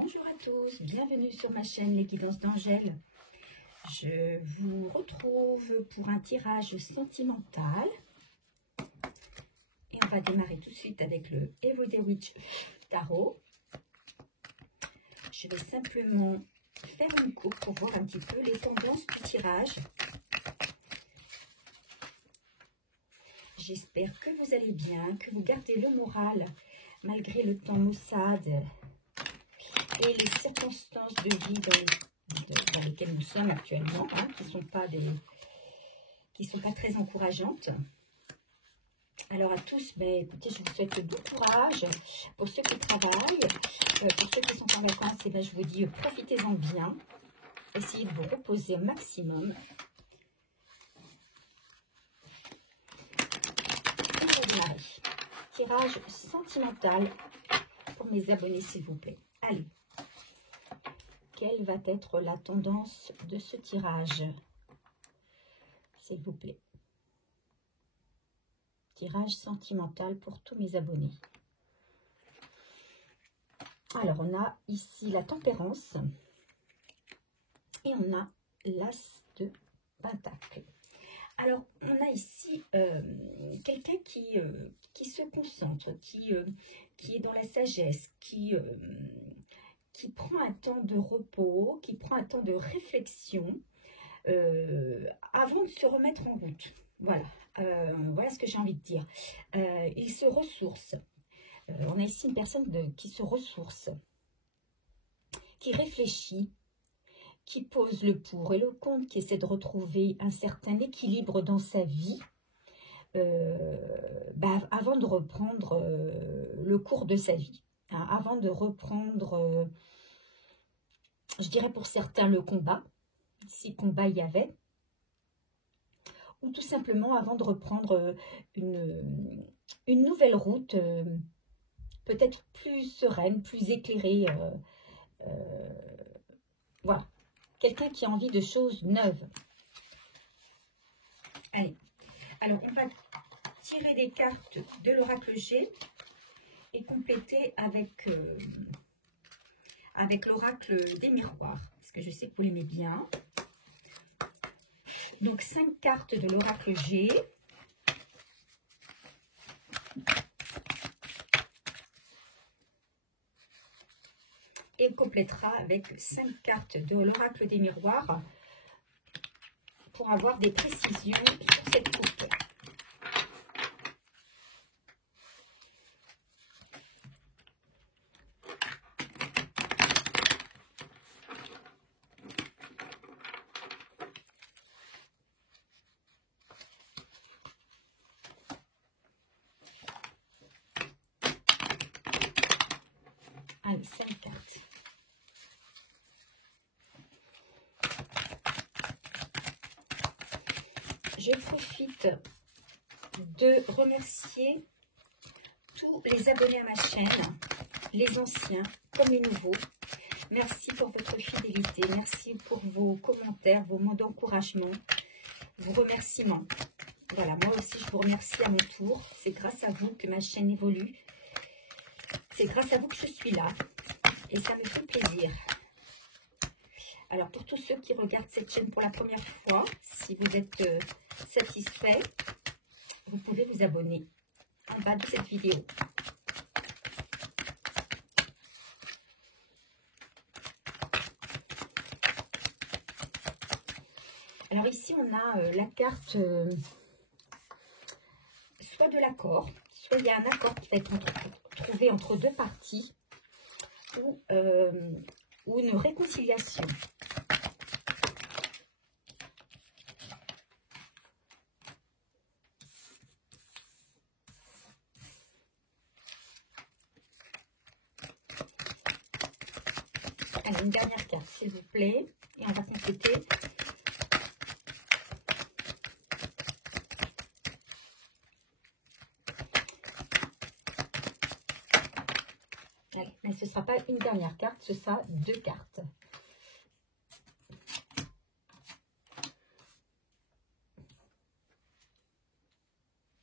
Bonjour à tous, bienvenue sur ma chaîne Les Guidances d'Angèle. Je vous retrouve pour un tirage sentimental. Et on va démarrer tout de suite avec le Everyday Witch Tarot. Je vais simplement faire une coupe pour voir un petit peu les tendances du tirage. J'espère que vous allez bien, que vous gardez le moral malgré le temps maussade et les circonstances de vie dans lesquelles nous sommes actuellement, hein, qui sont pas très encourageantes. Alors à tous, écoutez, je vous souhaite bon courage. Pour ceux qui travaillent, pour ceux qui sont en vacances, je vous dis profitez-en bien. Essayez de vous reposer au maximum. On va démarrer. Tirage sentimental pour mes abonnés, s'il vous plaît. Allez. Quelle va être la tendance de ce tirage, s'il vous plaît? Tirage sentimental pour tous mes abonnés. Alors, on a ici la tempérance et on a l'as de pentacle. Alors, on a ici quelqu'un qui se concentre, qui est dans la sagesse, qui prend un temps de repos, qui prend un temps de réflexion avant de se remettre en route. Voilà, voilà ce que j'ai envie de dire. Il se ressource. On a ici une personne qui se ressource, qui réfléchit, qui pose le pour et le contre, qui essaie de retrouver un certain équilibre dans sa vie avant de reprendre le cours de sa vie. Hein, avant de reprendre, je dirais pour certains, le combat, si combat il y avait, ou tout simplement avant de reprendre une nouvelle route, peut-être plus sereine, plus éclairée. Voilà, quelqu'un qui a envie de choses neuves. Allez, alors on va tirer des cartes de l'oracle G et compléter avec l'oracle des miroirs, parce que je sais que vous l'aimez bien. Donc 5 cartes de l'oracle G. Et complétera avec 5 cartes de l'oracle des miroirs pour avoir des précisions sur cette coupe. Allez, 5 cartes. Je profite de remercier tous les abonnés à ma chaîne, les anciens comme les nouveaux. Merci pour votre fidélité, merci pour vos commentaires, vos mots d'encouragement, vos remerciements. Voilà, moi aussi je vous remercie à mon tour. C'est grâce à vous que ma chaîne évolue. C'est grâce à vous que je suis là et ça me fait plaisir. Alors, pour tous ceux qui regardent cette chaîne pour la première fois, si vous êtes satisfait, vous pouvez vous abonner en bas de cette vidéo. Alors ici, on a la carte soit de l'accord, soit il y a un accord qui va être trouvé entre deux parties, ou une réconciliation. Allez, une dernière carte, s'il vous plaît, et on va compléter. Allez, mais ce ne sera pas une dernière carte, ce sera 2 cartes.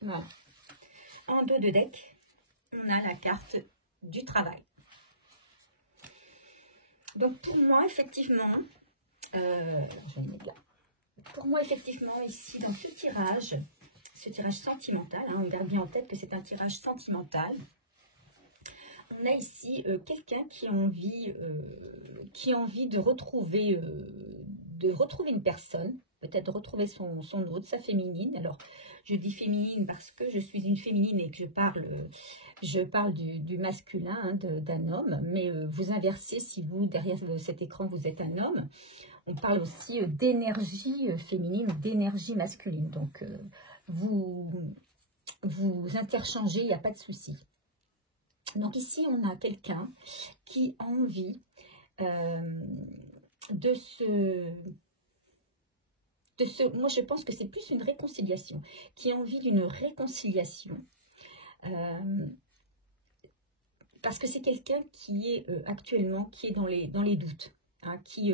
Voilà. En dos de deck, on a la carte du travail. Donc pour moi, effectivement, je vais le mettre là. Pour moi, effectivement, ici, dans ce tirage sentimental, hein, on garde bien en tête que c'est un tirage sentimental. On a ici quelqu'un qui a envie de retrouver une personne, peut-être retrouver son autre, sa féminine. Alors, je dis féminine parce que je suis une féminine et que je parle du masculin, hein, d'un homme, mais vous inversez si vous, derrière cet écran, vous êtes un homme. On parle aussi d'énergie féminine, d'énergie masculine. Donc, vous interchangez, il n'y a pas de souci. Donc ici, on a quelqu'un qui a envie moi je pense que c'est plus une réconciliation, qui a envie d'une réconciliation, parce que c'est quelqu'un qui est actuellement, qui est dans les doutes, hein, qui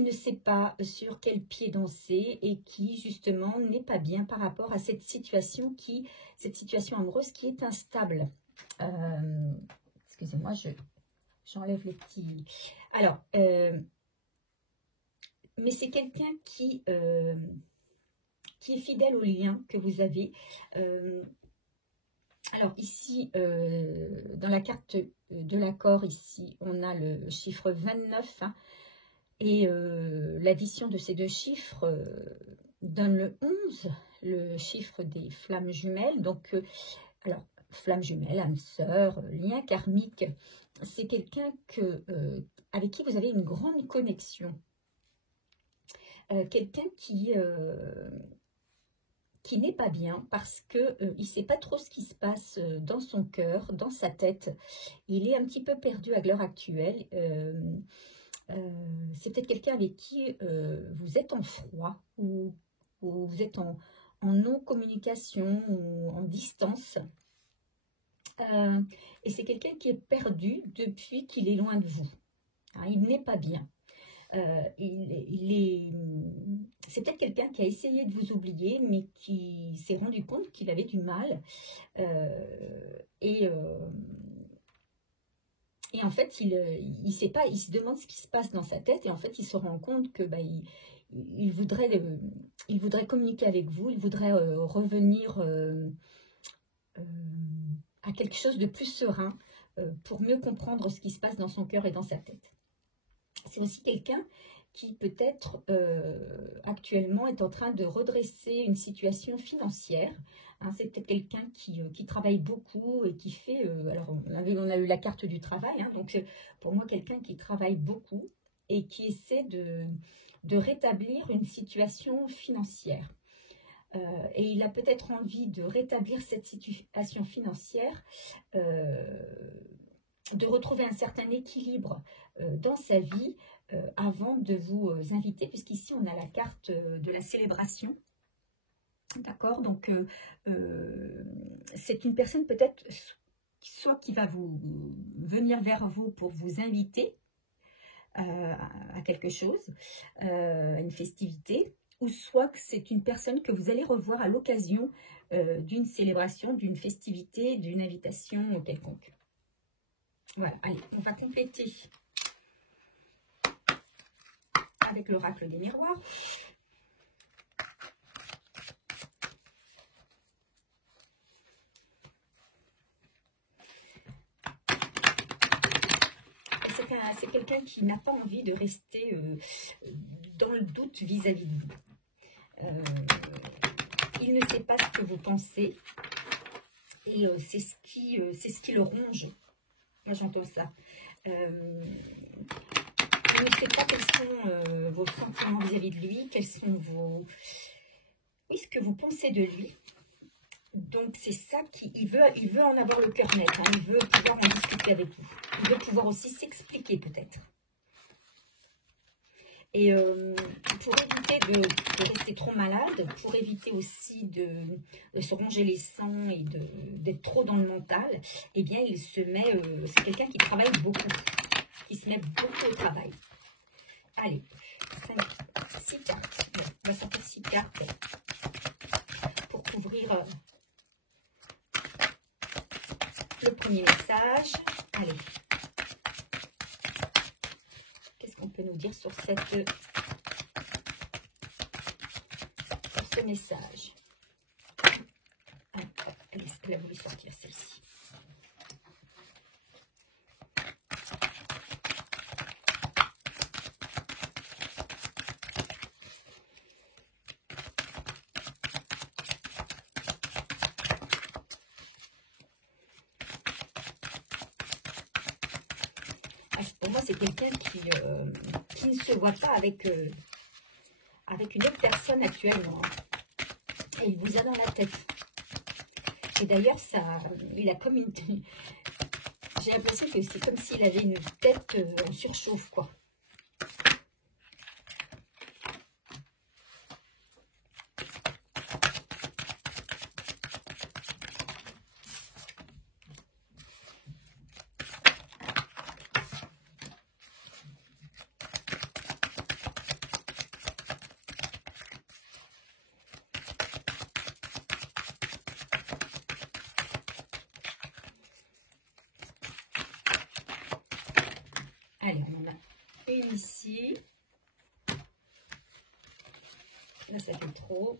ne sait pas sur quel pied danser et qui justement n'est pas bien par rapport à cette situation amoureuse qui est instable. Excusez-moi, j'enlève les petits... Alors, mais c'est quelqu'un qui est fidèle au lien que vous avez. Alors ici, dans la carte de l'accord, ici, on a le chiffre 29, hein, et l'addition de ces deux chiffres donne le 11, le chiffre des flammes jumelles. Donc, alors, flamme jumelle, âme sœur, lien karmique, c'est quelqu'un avec qui vous avez une grande connexion. Quelqu'un qui n'est pas bien parce qu'il ne sait pas trop ce qui se passe dans son cœur, dans sa tête. Il est un petit peu perdu à l'heure actuelle. C'est peut-être quelqu'un avec qui vous êtes en froid ou vous êtes en non-communication ou en distance. Et c'est quelqu'un qui est perdu depuis qu'il est loin de vous. Hein, il n'est pas bien. C'est peut-être quelqu'un qui a essayé de vous oublier, mais qui s'est rendu compte qu'il avait du mal. Et en fait, il sait pas, il se demande ce qui se passe dans sa tête, et en fait, il se rend compte que il voudrait communiquer avec vous, il voudrait revenir à quelque chose de plus serein pour mieux comprendre ce qui se passe dans son cœur et dans sa tête. C'est aussi quelqu'un qui peut-être actuellement est en train de redresser une situation financière. Hein, c'est peut-être quelqu'un qui travaille beaucoup et qui fait... alors, on a eu la carte du travail, hein, donc pour moi, quelqu'un qui travaille beaucoup et qui essaie de rétablir une situation financière. Et il a peut-être envie de rétablir cette situation financière, de retrouver un certain équilibre dans sa vie avant de vous inviter, puisqu'ici on a la carte de la célébration. D'accord, donc c'est une personne peut-être soit qui va venir vers vous pour vous inviter à quelque chose, une festivité, ou soit que c'est une personne que vous allez revoir à l'occasion d'une célébration, d'une festivité, d'une invitation quelconque. Voilà, allez, on va compléter avec l'oracle des miroirs. C'est quelqu'un qui n'a pas envie de rester dans le doute vis-à-vis de vous. Il ne sait pas ce que vous pensez et c'est ce qui le ronge. Moi, j'entends ça. Il ne sait pas quels sont vos sentiments vis-à-vis de lui, quels sont ce que vous pensez de lui. Donc, c'est ça il veut en avoir le cœur net, hein, il veut pouvoir en discuter avec vous. Il veut pouvoir aussi s'expliquer peut-être. Et pour éviter de rester trop malade, pour éviter aussi de se ronger les sangs et d'être trop dans le mental, eh bien, il se met, c'est quelqu'un qui travaille beaucoup, qui se met beaucoup au travail. Allez, 6 cartes. Bon, on va sortir 6 cartes pour couvrir le premier message. Allez. peut nous dire sur ce message. Ah, elle a voulu sortir celle-ci. Pour moi, c'est quelqu'un qui ne se voit pas avec une autre personne actuellement. Et il vous a dans la tête. Et d'ailleurs, il a comme une... J'ai l'impression que c'est comme s'il avait une tête en surchauffe, quoi. Allez, on en a une ici. Là, ça fait trop.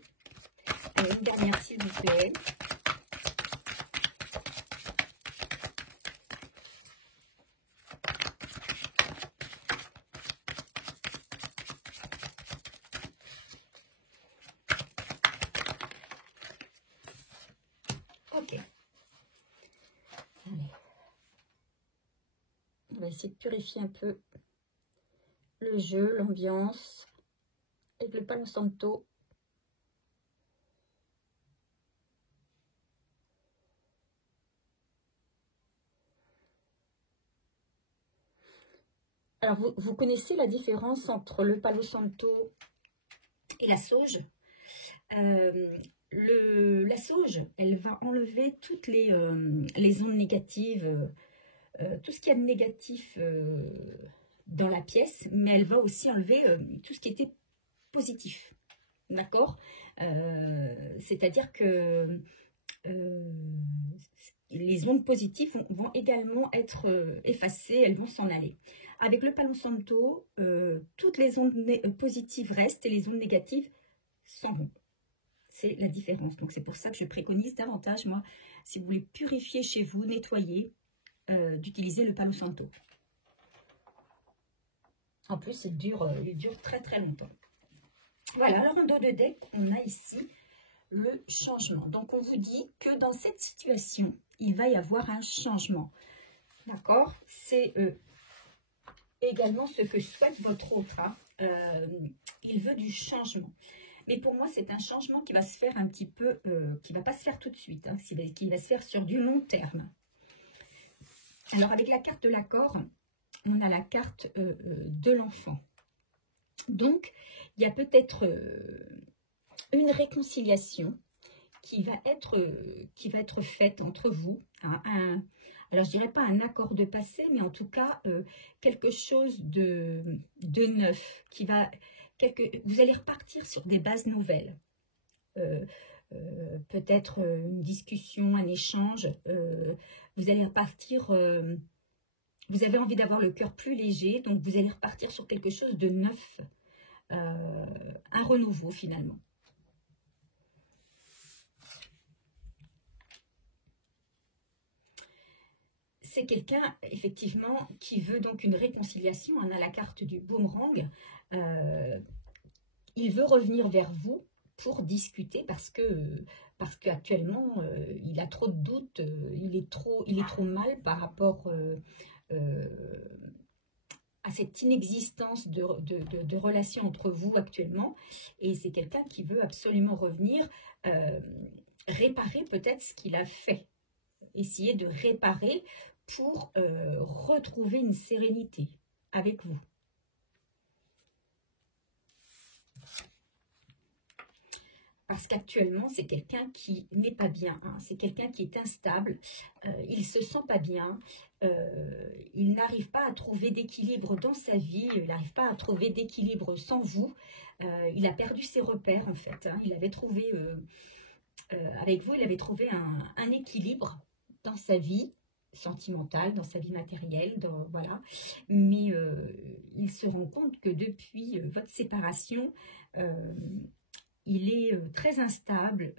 Allez, une dernière, s'il vous plaît. Ok. Allez. On va essayer de purifier un peu le jeu, l'ambiance, avec le Palo Santo. Alors, vous connaissez la différence entre le Palo Santo et la sauge. La sauge, elle va enlever toutes les ondes négatives, tout ce qu'il y a de négatif dans la pièce, mais elle va aussi enlever tout ce qui était positif. D'accord? C'est-à-dire que les ondes positives vont également être effacées, elles vont s'en aller. Avec le Palo Santo, toutes les ondes positives restent et les ondes négatives s'en vont. C'est la différence. Donc, c'est pour ça que je préconise davantage, moi, si vous voulez purifier chez vous, nettoyer, d'utiliser le Palo Santo. En plus, il dure très très longtemps. Voilà, alors en dos de deck, on a ici le changement. Donc, on vous dit que dans cette situation, il va y avoir un changement. D'accord? C'est également ce que souhaite votre autre. Hein. Il veut du changement. Mais pour moi, c'est un changement qui va se faire un petit peu, qui ne va pas se faire tout de suite, hein, qui va se faire sur du long terme. Alors, avec la carte de l'accord, on a la carte de l'enfant. Donc, il y a peut-être une réconciliation qui va être faite entre vous. Hein, alors, je ne dirais pas un accord de passé, mais en tout cas, quelque chose de neuf. Vous allez repartir sur des bases nouvelles. Peut-être une discussion, un échange. Vous allez repartir... vous avez envie d'avoir le cœur plus léger, donc vous allez repartir sur quelque chose de neuf. Un renouveau, finalement. C'est quelqu'un, effectivement, qui veut donc une réconciliation. On a la carte du boomerang. Il veut revenir vers vous pour discuter parce qu'actuellement, il a trop de doutes, il est trop mal par rapport à cette inexistence de relation entre vous actuellement. Et c'est quelqu'un qui veut absolument revenir, réparer peut-être ce qu'il a fait. Essayer de réparer pour retrouver une sérénité avec vous. Parce qu'actuellement, c'est quelqu'un qui n'est pas bien. Hein. C'est quelqu'un qui est instable. Il ne se sent pas bien. Il n'arrive pas à trouver d'équilibre dans sa vie. Il n'arrive pas à trouver d'équilibre sans vous. Il a perdu ses repères, en fait. Hein. Il avait trouvé, avec vous, il avait trouvé un équilibre dans sa vie sentimentale, dans sa vie matérielle, voilà. Mais il se rend compte que depuis votre séparation, il est très instable.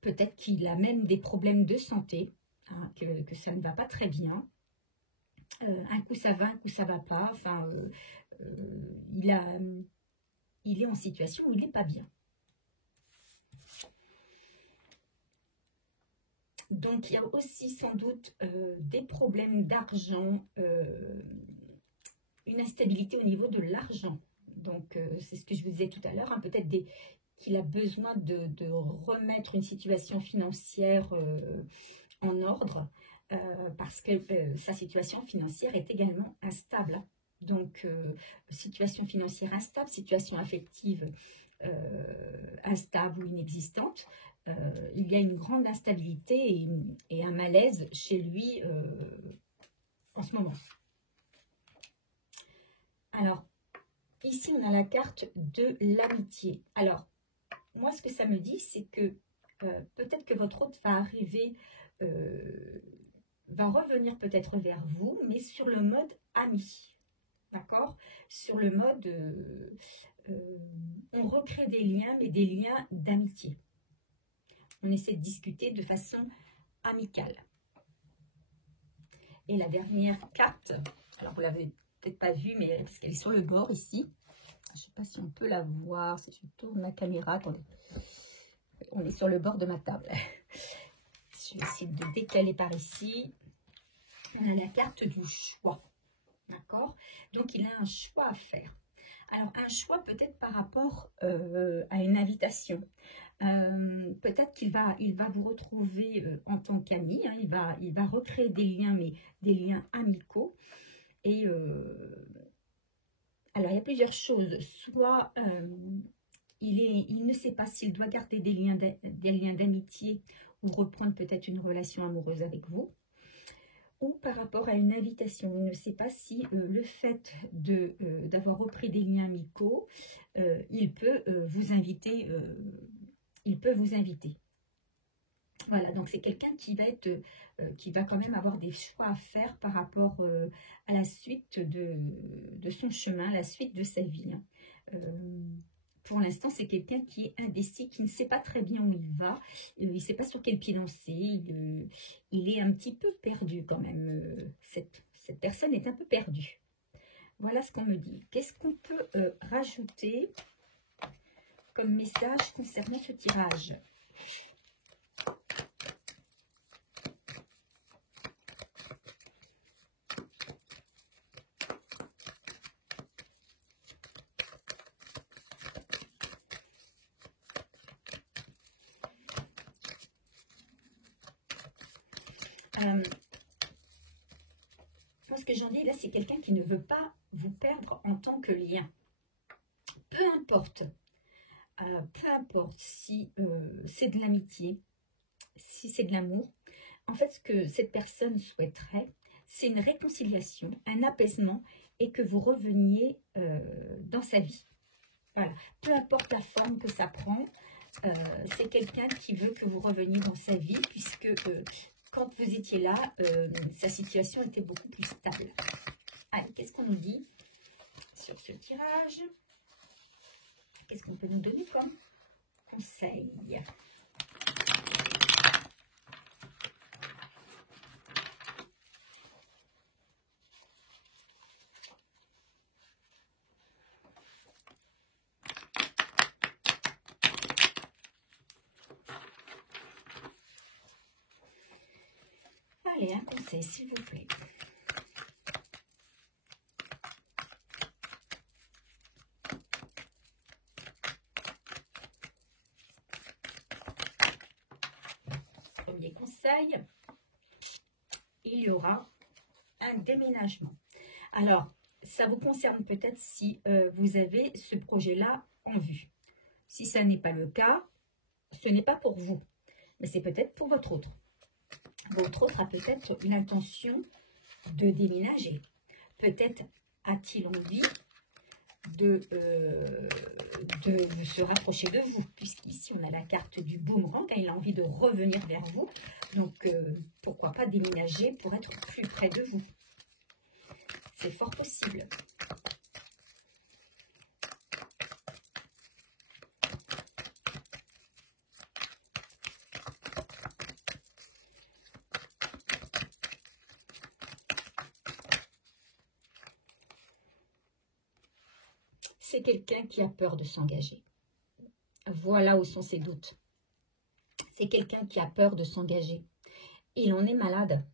Peut-être qu'il a même des problèmes de santé, hein, que ça ne va pas très bien. Un coup ça va, un coup ça va pas. Enfin, il est en situation où il n'est pas bien. Donc, il y a aussi sans doute des problèmes d'argent, une instabilité au niveau de l'argent. Donc, c'est ce que je vous disais tout à l'heure, hein, peut-être qu'il a besoin de remettre une situation financière en ordre, parce que sa situation financière est également instable. Donc, situation financière instable, situation affective instable ou inexistante. Il y a une grande instabilité et un malaise chez lui en ce moment. Alors, ici, on a la carte de l'amitié. Alors, moi, ce que ça me dit, c'est que peut-être que votre hôte va arriver, va revenir peut-être vers vous, mais sur le mode ami. D'accord? Sur le mode, on recrée des liens, mais des liens d'amitié. On essaie de discuter de façon amicale. Et la dernière carte, alors vous ne l'avez peut-être pas vue, mais parce qu'elle est sur le bord ici. Je ne sais pas si on peut la voir, si je tourne ma caméra. Attendez. On est sur le bord de ma table. Je vais essayer de décaler par ici. On a la carte du choix. D'accord? Donc, il a un choix à faire. Alors, un choix peut-être par rapport à une invitation. Peut-être qu'il va vous retrouver en tant qu'ami. Hein, il va recréer des liens, mais des liens amicaux. Et alors, il y a plusieurs choses. Soit il ne sait pas s'il doit garder des liens d'amitié ou reprendre peut-être une relation amoureuse avec vous. Ou par rapport à une invitation. Il ne sait pas si le fait d'avoir repris des liens amicaux, il peut vous inviter. Voilà, donc c'est quelqu'un qui va quand même avoir des choix à faire par rapport à la suite de son chemin, la suite de sa vie. Hein. Pour l'instant, c'est quelqu'un qui est indécis, qui ne sait pas très bien où il va. Il ne sait pas sur quel pied danser. Il est un petit peu perdu quand même. Cette personne est un peu perdue. Voilà ce qu'on me dit. Qu'est-ce qu'on peut rajouter comme message concernant ce tirage ? Moi, ce que j'en dis là, c'est quelqu'un qui ne veut pas vous perdre en tant que lien. Peu importe si c'est de l'amitié, si c'est de l'amour. En fait, ce que cette personne souhaiterait, c'est une réconciliation, un apaisement et que vous reveniez dans sa vie. Voilà. Peu importe la forme que ça prend, c'est quelqu'un qui veut que vous reveniez dans sa vie puisque quand vous étiez là, sa situation était beaucoup plus stable. Allez, qu'est-ce qu'on nous dit sur ce tirage? Qu'est-ce qu'on peut nous donner comme conseil? Allez, un conseil, s'il vous plaît. Premier conseil, il y aura un déménagement. Alors, ça vous concerne peut-être si vous avez ce projet-là en vue. Si ça n'est pas le cas, ce n'est pas pour vous, mais c'est peut-être pour votre autre. Votre autre a peut-être une intention de déménager. Peut-être a-t-il envie de se rapprocher de vous, puisqu'ici on a la carte du boomerang, il a envie de revenir vers vous. Donc, pourquoi pas déménager pour être plus près de vous. C'est fort possible. C'est quelqu'un qui a peur de s'engager. Voilà où sont ses doutes. C'est quelqu'un qui a peur de s'engager. Il en est malade.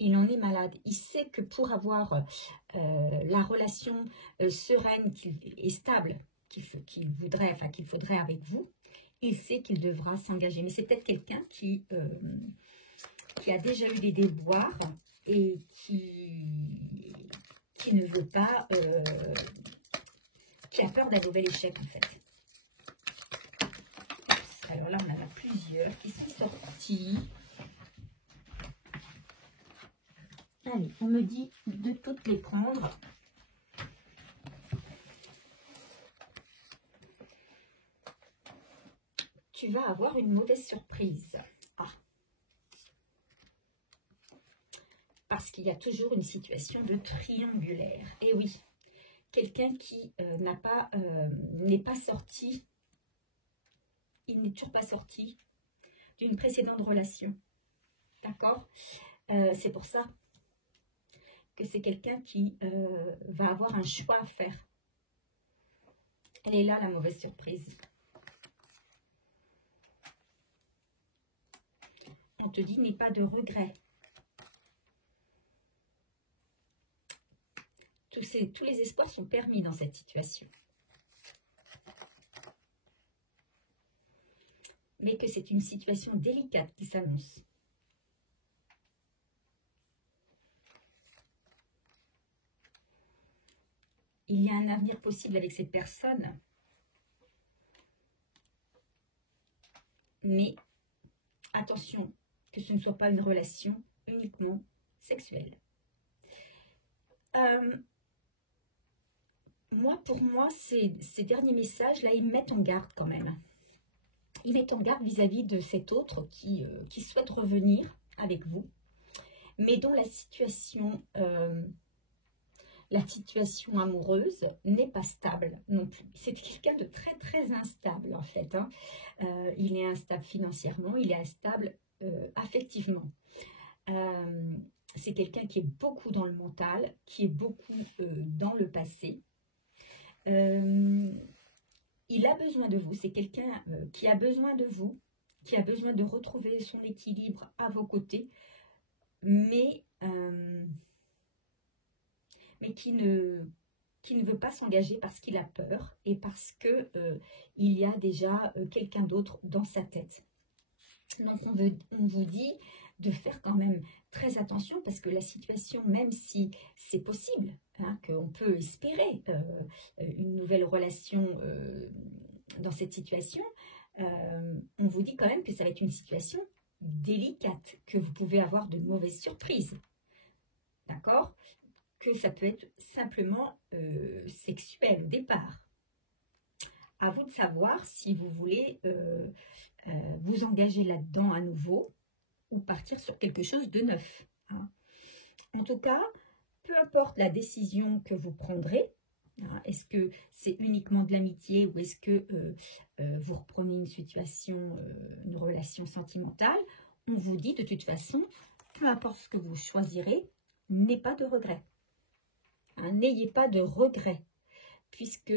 Il en est malade. Il sait que pour avoir la relation sereine et stable qu'il voudrait, enfin qu'il faudrait avec vous, il sait qu'il devra s'engager. Mais c'est peut-être quelqu'un qui a déjà eu des déboires et qui ne veut pas, qui a peur d'un nouvel échec en fait. Alors là, on en a plusieurs qui sont sortis. Allez, on me dit de toutes les prendre. Tu vas avoir une mauvaise surprise. Ah. Parce qu'il y a toujours une situation de triangulaire. Et oui, quelqu'un qui n'est pas sorti, il n'est toujours pas sorti d'une précédente relation. D'accord? C'est pour ça que c'est quelqu'un qui va avoir un choix à faire. Elle est là, la mauvaise surprise. On te dit, n'aie pas de regrets. Tous les espoirs sont permis dans cette situation. Mais que c'est une situation délicate qui s'annonce. Il y a un avenir possible avec cette personne. Mais attention, que ce ne soit pas une relation uniquement sexuelle. Pour moi, ces derniers messages-là, ils me mettent en garde quand même. Ils mettent en garde vis-à-vis de cet autre qui souhaite revenir avec vous, mais dont la situation amoureuse n'est pas stable non plus. C'est quelqu'un de très très instable en fait. Hein. Il est instable financièrement, il est instable affectivement. C'est quelqu'un qui est beaucoup dans le mental, qui est beaucoup dans le passé. Il a besoin de vous, c'est quelqu'un qui a besoin de vous, qui a besoin de retrouver son équilibre à vos côtés, mais qui ne veut pas s'engager parce qu'il a peur et parce que il y a déjà quelqu'un d'autre dans sa tête. Donc on vous dit de faire quand même très attention parce que la situation, même si c'est possible, hein, qu'on peut espérer une nouvelle relation dans cette situation, on vous dit quand même que ça va être une situation délicate, que vous pouvez avoir de mauvaises surprises. D'accord? Que ça peut être simplement sexuel au départ. À vous de savoir si vous voulez vous engager là-dedans à nouveau ou partir sur quelque chose de neuf. Hein. En tout cas, peu importe la décision que vous prendrez, hein, est-ce que c'est uniquement de l'amitié ou est-ce que vous reprenez une situation, une relation sentimentale, on vous dit de toute façon, peu importe ce que vous choisirez, n'ayez pas de regrets. Hein, n'ayez pas de regrets, puisque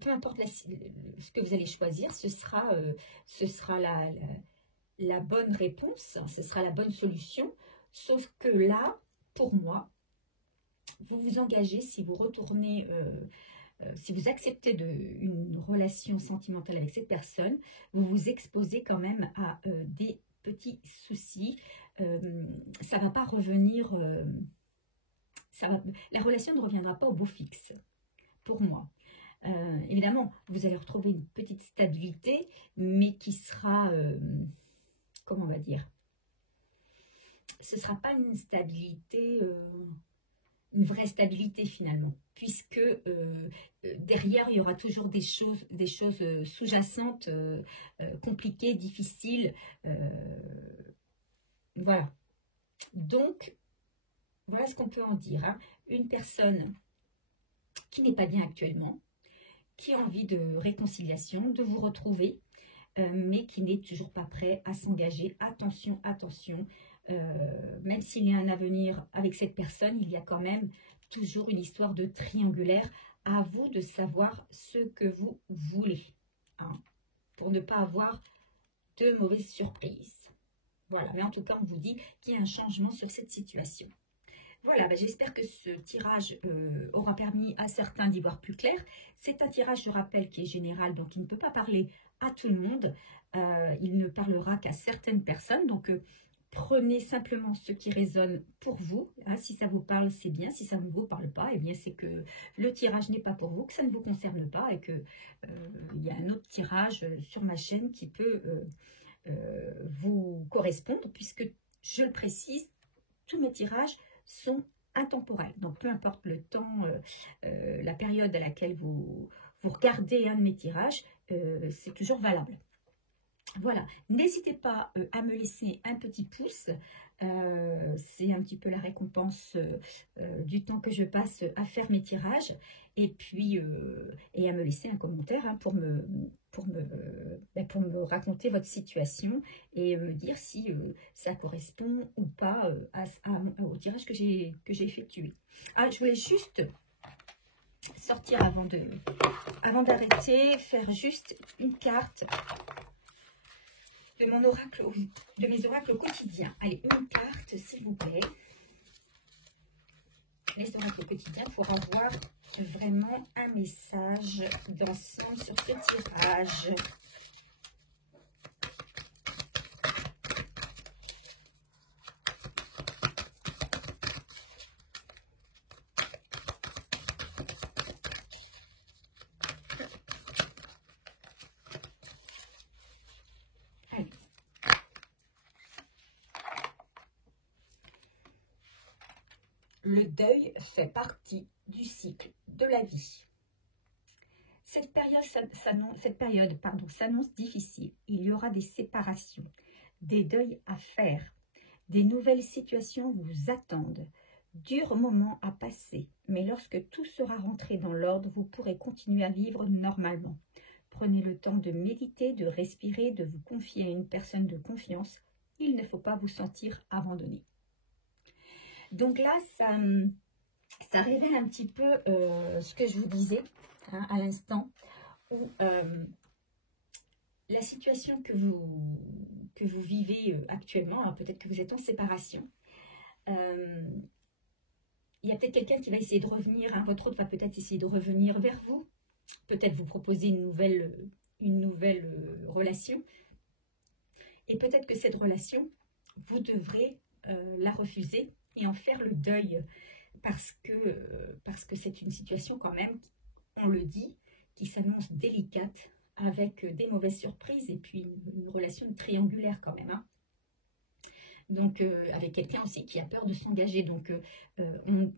peu importe ce que vous allez choisir, ce sera la bonne réponse, ce sera la bonne solution, sauf que là, pour moi, vous vous engagez si vous retournez, si vous acceptez une relation sentimentale avec cette personne, vous vous exposez quand même à des petits soucis, ça ne va pas revenir, la relation ne reviendra pas au beau fixe, pour moi. Évidemment, vous allez retrouver une petite stabilité, mais qui sera, comment on va dire, ce ne sera pas une stabilité, une vraie stabilité finalement, puisque derrière, il y aura toujours des choses sous-jacentes, compliquées, difficiles, voilà. Donc, Voilà ce qu'on peut en dire. Hein. Une personne qui n'est pas bien actuellement, qui a envie de réconciliation, de vous retrouver, mais qui n'est toujours pas prêt à s'engager. Attention, attention, même s'il y a un avenir avec cette personne, il y a quand même toujours une histoire de triangulaire. À vous de savoir ce que vous voulez, hein, pour ne pas avoir de mauvaises surprises. Voilà, mais en tout cas, on vous dit qu'il y a un changement sur cette situation. Voilà, j'espère que ce tirage aura permis à certains d'y voir plus clair. C'est un tirage, je rappelle, qui est général, donc il ne peut pas parler à tout le monde. Il ne parlera qu'à certaines personnes. Donc, prenez simplement ce qui résonne pour vous. Hein. Si ça vous parle, c'est bien. Si ça ne vous parle pas, eh bien, c'est que le tirage n'est pas pour vous, que ça ne vous concerne pas et qu'il y a un autre tirage sur ma chaîne qui peut vous correspondre, puisque, je le précise, tous mes tirages sont intemporels. Donc, peu importe le temps, la période à laquelle vous regardez un de mes tirages, c'est toujours valable. Voilà, n'hésitez pas à me laisser un petit pouce, c'est un petit peu la récompense du temps que je passe à faire mes tirages, et puis et à me laisser un commentaire, hein, pour me raconter votre situation et me dire si ça correspond ou pas au tirage que j'ai effectué. Ah, je voulais juste sortir avant d'arrêter, faire juste une carte de mon oracle, de mes oracles quotidiens. Allez, une carte, s'il vous plaît. Les oracles quotidiens pour avoir vraiment un message d'ensemble sur ce tirage. Le deuil fait partie du cycle de la vie. Cette période s'annonce difficile. Il y aura des séparations, des deuils à faire, des nouvelles situations vous attendent, durs moments à passer. Mais lorsque tout sera rentré dans l'ordre, vous pourrez continuer à vivre normalement. Prenez le temps de méditer, de respirer, de vous confier à une personne de confiance. Il ne faut pas vous sentir abandonné. Donc là, ça révèle un petit peu ce que je vous disais, hein, à l'instant, où la situation que vous vivez actuellement, alors peut-être que vous êtes en séparation, il y a peut-être quelqu'un qui va essayer de revenir, hein, votre autre va peut-être essayer de revenir vers vous, peut-être vous proposer une nouvelle relation, et peut-être que cette relation, vous devrez la refuser et en faire le deuil, parce que c'est une situation quand même, on le dit, qui s'annonce délicate, avec des mauvaises surprises et puis une relation triangulaire quand même. Hein. Donc avec quelqu'un aussi qui a peur de s'engager. Donc on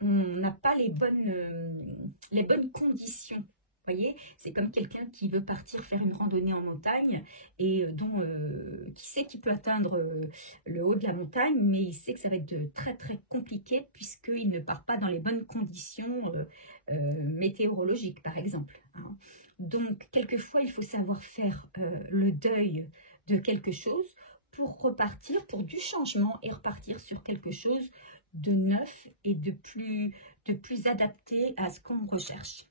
n'a pas les bonnes conditions. Voyez, c'est comme quelqu'un qui veut partir faire une randonnée en montagne et qui sait qu'il peut atteindre le haut de la montagne, mais il sait que ça va être très très compliqué puisqu'il ne part pas dans les bonnes conditions météorologiques par exemple. Hein. Donc quelquefois il faut savoir faire le deuil de quelque chose pour repartir, pour du changement et repartir sur quelque chose de neuf et de plus adapté à ce qu'on recherche.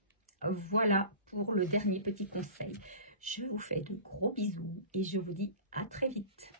Voilà pour le dernier petit conseil. Je vous fais de gros bisous et je vous dis à très vite.